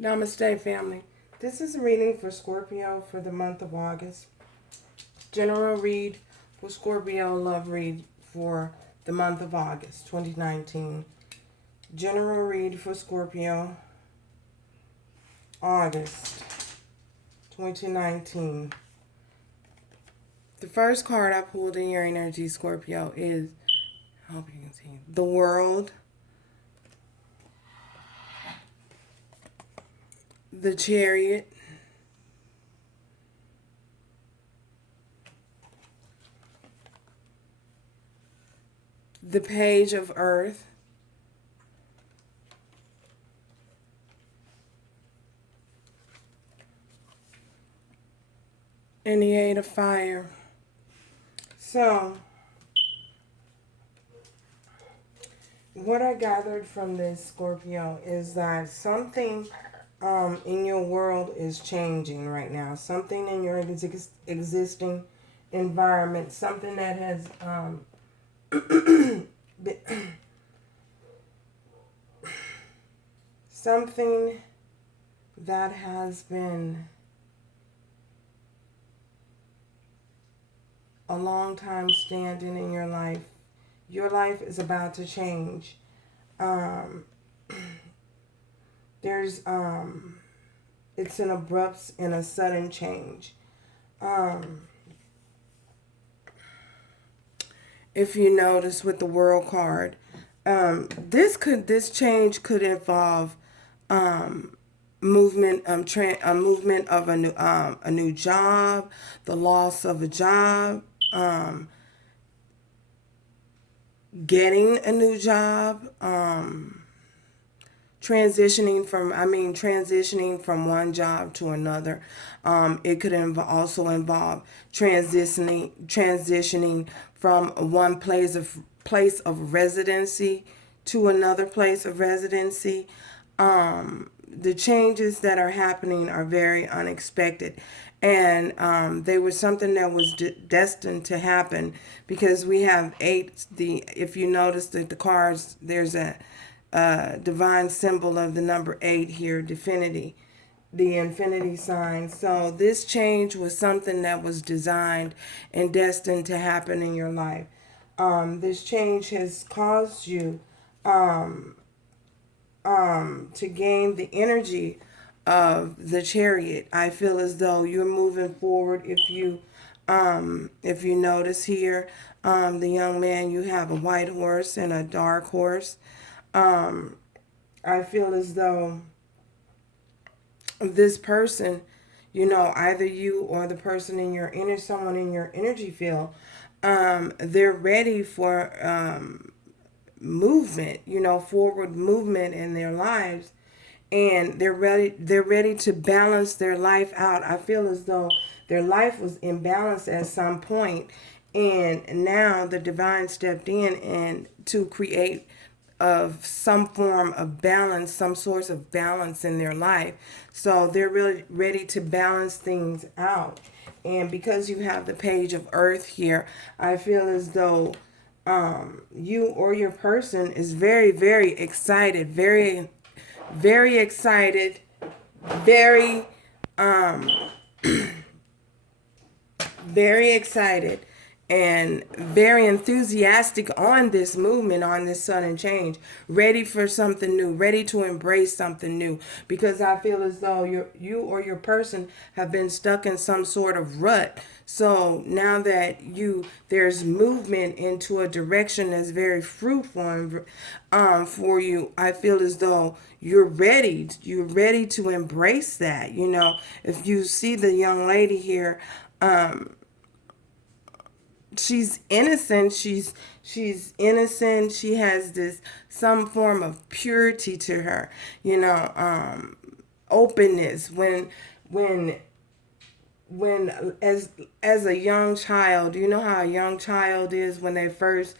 Namaste, family. This is a reading for Scorpio for the month of August. General read for Scorpio, love read for the month of August 2019. General read for Scorpio, August 2019. The first card I pulled in your energy, Scorpio, is, I hope you can see, the World, the Chariot, the Page of Earth, and the Eight of Fire. So, what I gathered from this, Scorpio, is that something in your world is changing right now. Something in your existing environment, something that has something that has been a long time standing in your life. Your life is about to change. Um, there's it's an abrupt and a sudden change. Um, if you notice with the World card, this change could involve a movement of a new job, the loss of a job, getting a new job, transitioning from one job to another. It could also involve transitioning from one place of residency to another place of residency. The changes that are happening are very unexpected, and they were something that was destined to happen, because we have eight. If you notice that the cards, there's a divine symbol of the number 8 here, divinity, the infinity sign. So this change was something that was designed and destined to happen in your life. This change has caused you to gain the energy of the Chariot. I feel as though you're moving forward. If you notice here, the young man, you have a white horse and a dark horse. I feel as though this person, either you or the person in your someone in your energy field, they're ready for movement, forward movement in their lives, and they're ready to balance their life out. I feel as though their life was imbalanced at some point, and now the divine stepped in and to create of some form of balance, some source of balance in their life. So they're really ready to balance things out. And because you have the Page of Earth here, I feel as though you or your person is very, very excited, very, very excited, very, very excited and very enthusiastic on this movement, on this sudden change, ready for something new, ready to embrace something new. Because I feel as though you or your person have been stuck in some sort of rut. So now that there's movement into a direction that's very fruitful for you, I feel as though you're ready. You're ready to embrace that. If you see the young lady here, she's innocent. She's innocent. She has this some form of purity to her. Openness. When as a young child, you know how a young child is when they first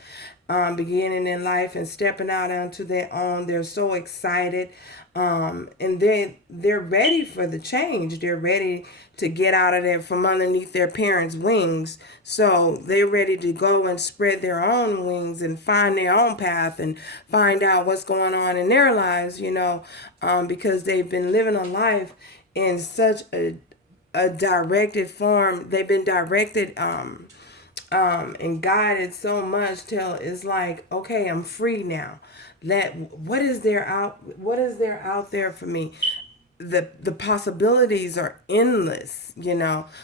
beginning in life and stepping out onto their own. They're so excited. And then they're ready for the change. They're ready to get out of there from underneath their parents' wings. So they're ready to go and spread their own wings and find their own path and find out what's going on in their lives, because they've been living a life in such a directed form. They've been directed and guided so much till it's like, okay, I'm free now. What is there out there for me? The possibilities are endless.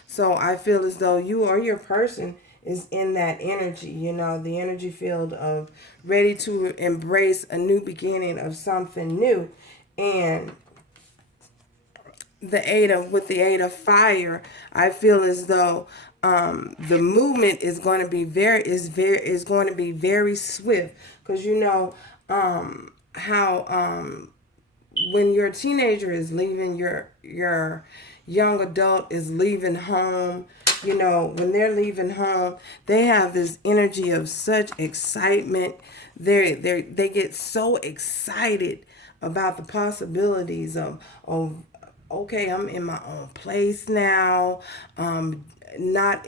So I feel as though you or your person is in that energy, the energy field of ready to embrace a new beginning of something new. And with the aid of fire, I feel as though the movement is going to be very swift, because how when your teenager is leaving, your young adult is leaving home. When they're leaving home, they have this energy of such excitement. They get so excited about the possibilities of okay, I'm in my own place now. Not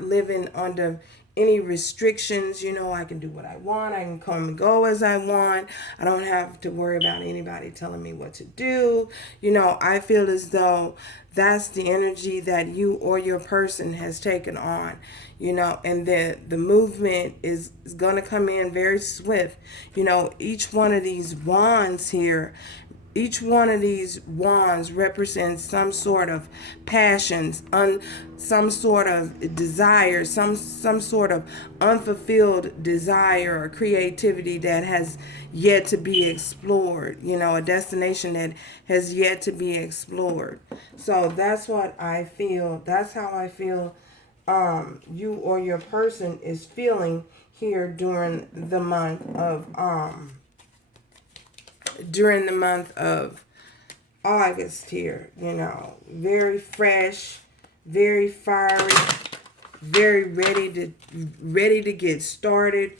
living under any restrictions. I can do what I want. I can come and go as I want. I don't have to worry about anybody telling me what to do. I feel as though that's the energy that you or your person has taken on. And the movement is going to come in very swift. Each one of these wands here, each one of these wands represents some sort of passions, some sort of desire, some sort of unfulfilled desire or creativity that has yet to be explored. A destination that has yet to be explored. So that's what I feel. That's how I feel. You or your person is feeling here during the month of August here. Very fresh, very fiery, very ready to get started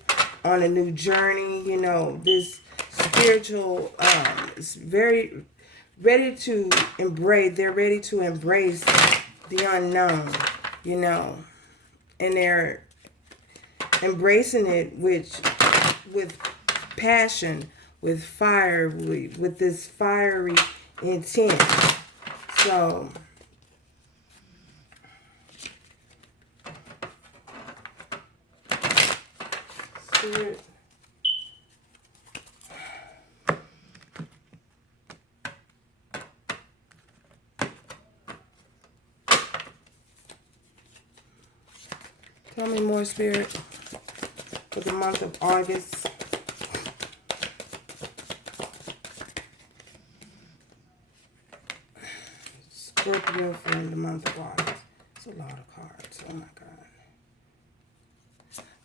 on a new journey. This spiritual is very ready to embrace. They're ready to embrace the unknown. And they're embracing it with passion, with fire, with this fiery intent. So Spirit, tell me more, Spirit, for the month of August. Scorpio for the month of August. It's a lot of cards. Oh my God.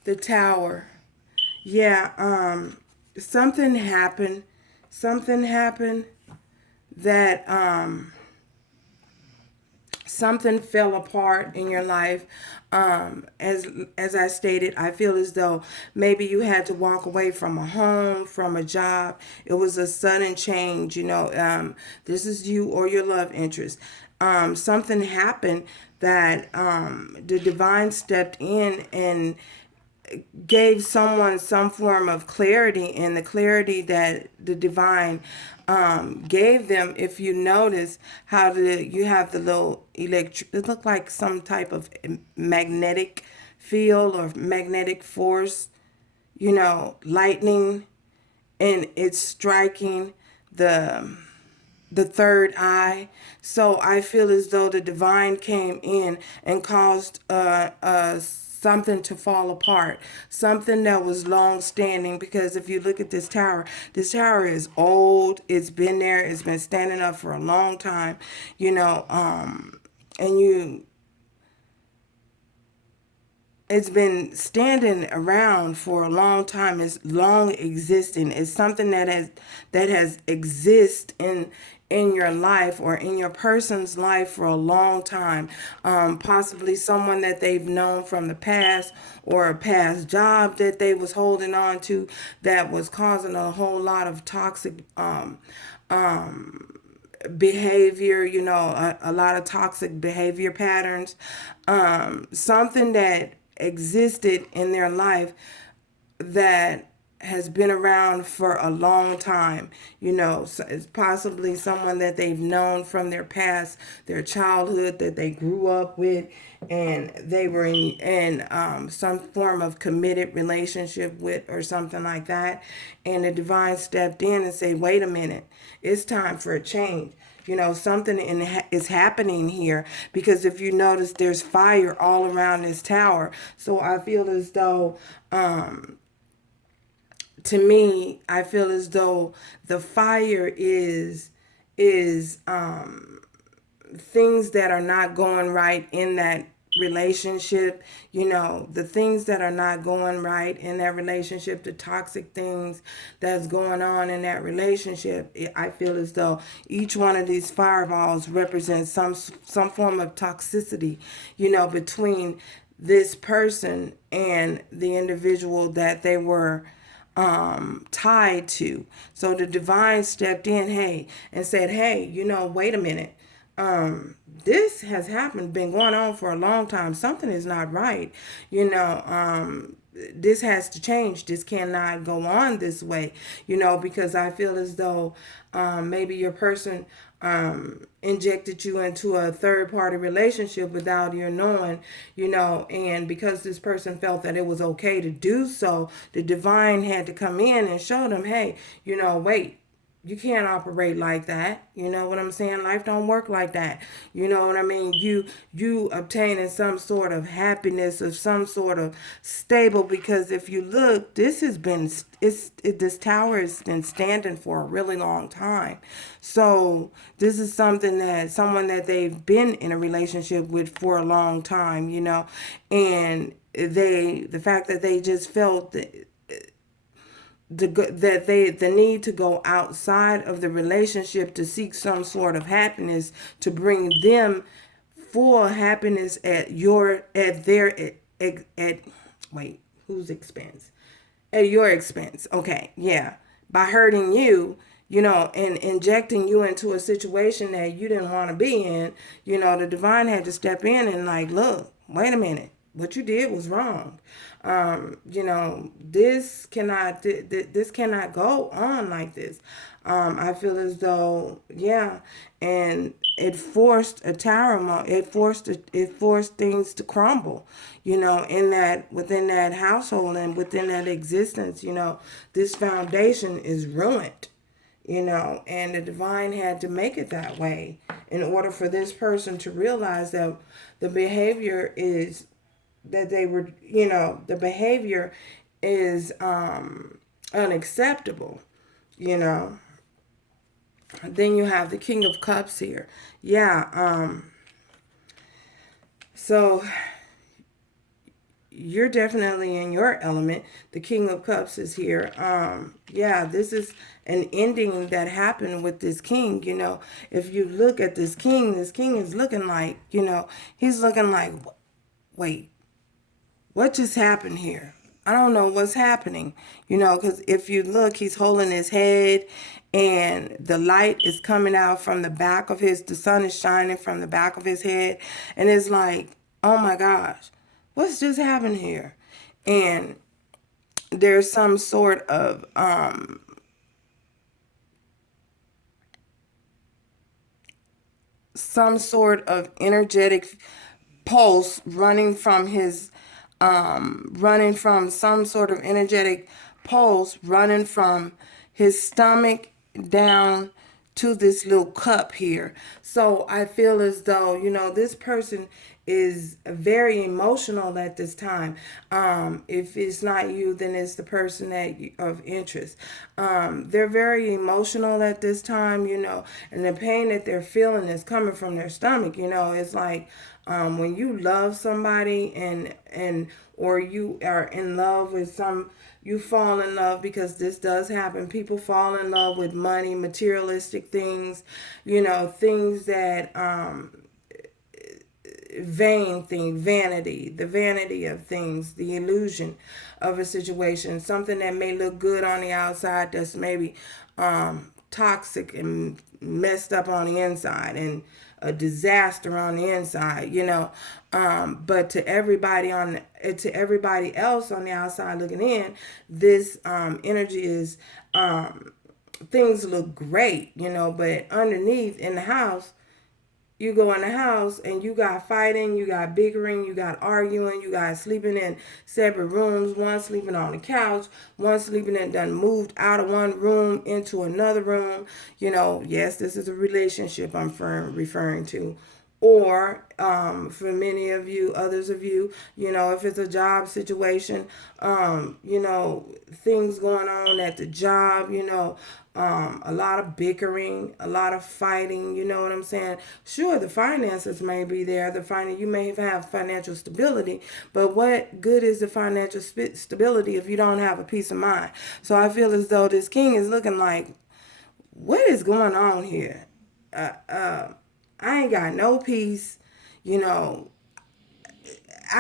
The Tower. Yeah, something happened. Something happened that something fell apart in your life. As I stated, I feel as though maybe you had to walk away from a home, from a job. It was a sudden change. This is you or your love interest. Something happened that the divine stepped in and gave someone some form of clarity, and the clarity that the divine gave them. If you notice how you have the little electric, it looked like some type of magnetic field or magnetic force, lightning, and it's striking the third eye. So I feel as though the divine came in and caused something to fall apart, something that was long standing. Because if you look at this tower is old. It's been there. It's been standing up for a long time, and it's been standing around for a long time. It's long existing. It's something that has exist in your life or in your person's life for a long time. Possibly someone that they've known from the past, or a past job that they was holding on to, that was causing a whole lot of toxic behavior, a lot of toxic behavior patterns, something that existed in their life that has been around for a long time. So it's possibly someone that they've known from their past, their childhood, that they grew up with, and they were in some form of committed relationship with, or something like that. And the divine stepped in and said, wait a minute, it's time for a change. Something is happening here, because if you notice, there's fire all around this tower. So I feel as though, to me, I feel as though the fire is things that are not going right in that relationship. The things that are not going right in that relationship, the toxic things that's going on in that relationship. I feel as though each one of these fireballs represents some form of toxicity, between this person and the individual that they were tied to. So the divine stepped in, hey, and said, hey, wait a minute. This has happened, been going on for a long time. Something is not right. This has to change. This cannot go on this way, because I feel as though maybe your person injected you into a third party relationship without your knowing, and because this person felt that it was okay to do so, the divine had to come in and show them, hey, wait, you can't operate like that. You know what I'm saying? Life don't work like that. You know what I mean? You obtaining some sort of happiness, or some sort of stable, because if you look, this tower has been standing for a really long time. So this is someone that they've been in a relationship with for a long time, and the fact that they just felt the need to go outside of the relationship to seek some sort of happiness, to bring them full happiness at wait, whose expense? At your expense. Okay, yeah. By hurting you, and injecting you into a situation that you didn't want to be in, the divine had to step in and, like, look, wait a minute. What you did was wrong. This cannot go on like this. I feel as though, yeah, and it forced a tower. It forced things to crumble, within that household and within that existence. This foundation is ruined. And the divine had to make it that way in order for this person to realize that the behavior is that they were, the behavior is unacceptable, you know. Then you have the King of Cups here. Yeah, so you're definitely in your element. The King of Cups is here. Yeah, this is an ending that happened with this king. If you look at this king is looking like, he's looking like, wait, what just happened here? I don't know what's happening, because if you look, he's holding his head, and the light is coming out from the sun is shining from the back of his head. And it's like, oh my gosh, what's just happened here? And there's some sort of energetic pulse running from some sort of energetic pulse running from his stomach down to this little cup here. So I feel as though, this person is very emotional at this time. If it's not you, then it's the person of interest. They're very emotional at this time, and the pain that they're feeling is coming from their stomach. It's like when you love somebody and or you are in love with you fall in love, because this does happen. People fall in love with money, materialistic things, things that vanity, the vanity of things, the illusion of a situation, something that may look good on the outside that's maybe toxic and messed up on the inside and a disaster on the inside, but to everybody else on the outside looking in, this energy is things look great, but underneath in the house, you go in the house and you got fighting, you got bickering, you got arguing, you got sleeping in separate rooms, one sleeping on the couch, one sleeping in done moved out of one room into another room. Yes, this is a relationship I'm referring to. Or for many of you, others of you, if it's a job situation, things going on at the job, a lot of bickering, a lot of fighting, you know what I'm saying? Sure, the finances may be there. You may have financial stability, but what good is the financial stability if you don't have a peace of mind? So I feel as though this king is looking like, what is going on here? I ain't got no peace, I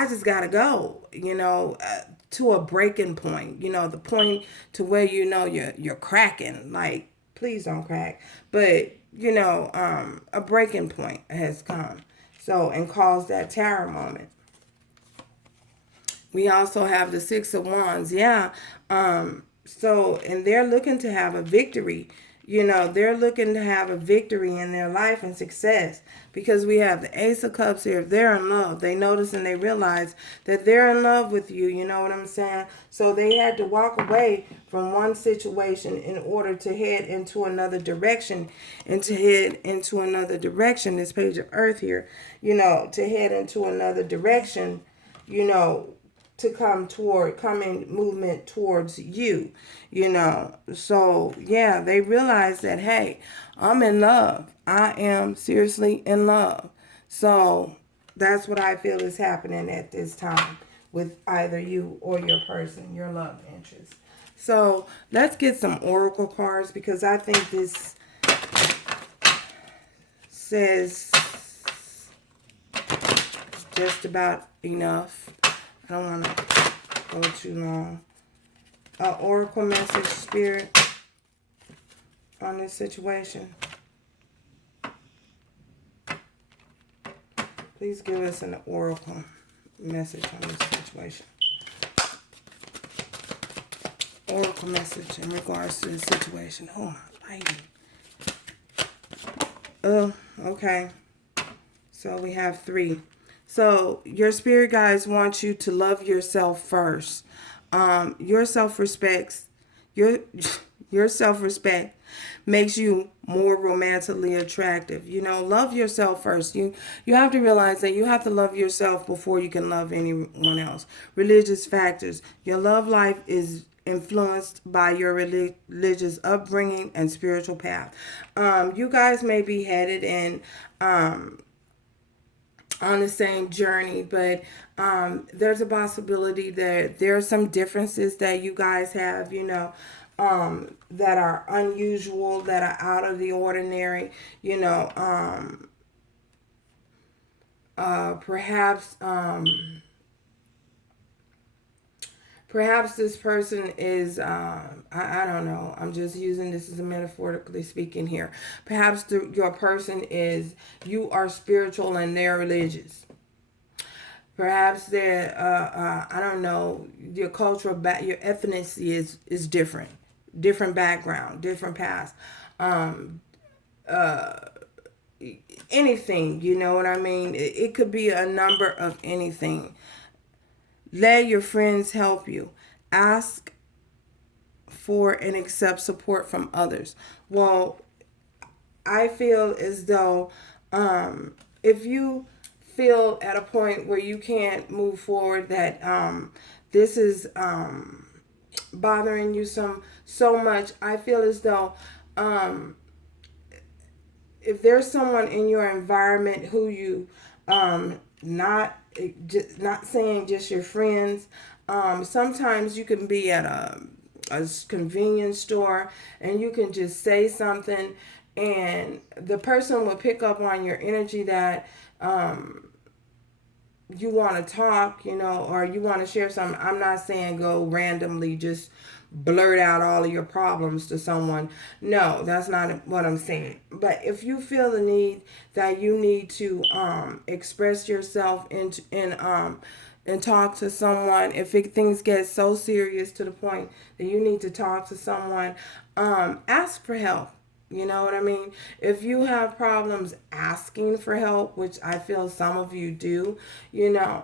just gotta go, to a breaking point, the point to where you're cracking. Like, please don't crack, but a breaking point has come, so and caused that terror moment. We also have the Six of Wands, yeah. So and they're looking to have a victory. They're looking to have a victory in their life and success, because we have the Ace of Cups here. If they're in love, they notice and they realize that they're in love with you. You know what I'm saying? So they had to walk away from one situation in order to head into another direction, This page of Earth here, to head into another direction, to come in movement towards you, So, yeah, they realize that, hey, I'm in love. I am seriously in love. So that's what I feel is happening at this time with either you or your person, your love interest. So let's get some oracle cards, because I think this says just about enough. I don't want to go too long. Oracle message, Spirit, on this situation. Please give us an oracle message on this situation. Oracle message in regards to the situation. Oh, my lady. Oh, okay. So we have 3. So your spirit guides want you to love yourself first. Your self-respect, your self-respect makes you more romantically attractive. Love yourself first. You have to realize that you have to love yourself before you can love anyone else. Religious factors. Your love life is influenced by your religious upbringing and spiritual path. You guys may be headed in on the same journey, but there's a possibility that there are some differences that you guys have, that are unusual, that are out of the ordinary, perhaps perhaps this person is, I don't know, I'm just using this as a metaphorically speaking here. Perhaps your person is, you are spiritual and they're religious. Perhaps they're, I don't know, your cultural, your ethnicity is different. Different background, different past. Anything, you know what I mean? It could be a number of anything. Let your friends help you. Ask for and accept support from others. Well, I feel as though if you feel at a point where you can't move forward, that this is bothering you so much, I feel as though um, if there's someone in your environment who you not saying just your friends, sometimes you can be at a convenience store and you can just say something and the person will pick up on your energy that you want to talk, or you want to share something. I'm not saying go randomly just blurt out all of your problems to someone. No, that's not what I'm saying. But if you feel the need that you need to express yourself and talk to someone, if things get so serious to the point that you need to talk to someone, ask for help. You know what I mean? If you have problems asking for help, which I feel some of you do, you know,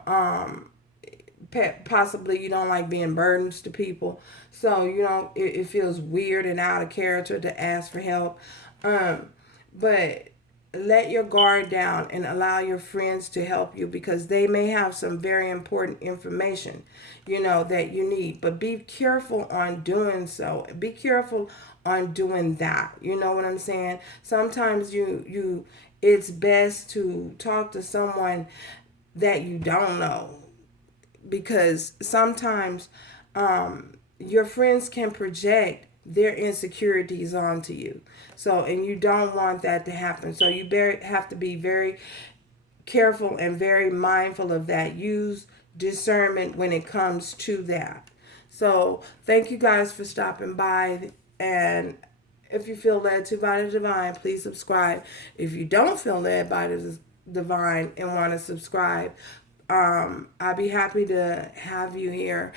possibly you don't like being burdens to people, so you don't. It feels weird and out of character to ask for help. But let your guard down and allow your friends to help you because they may have some very important information, that you need. But be careful on doing so. Be careful on doing that. You know what I'm saying? Sometimes it's best to talk to someone that you don't know, because sometimes your friends can project their insecurities onto you. So, and you don't want that to happen. So you have to be very careful and very mindful of that. Use discernment when it comes to that. So thank you guys for stopping by. And if you feel led to by the divine, please subscribe. If you don't feel led by the divine and want to subscribe, I'd be happy to have you here.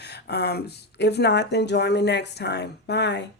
If not, then join me next time. Bye.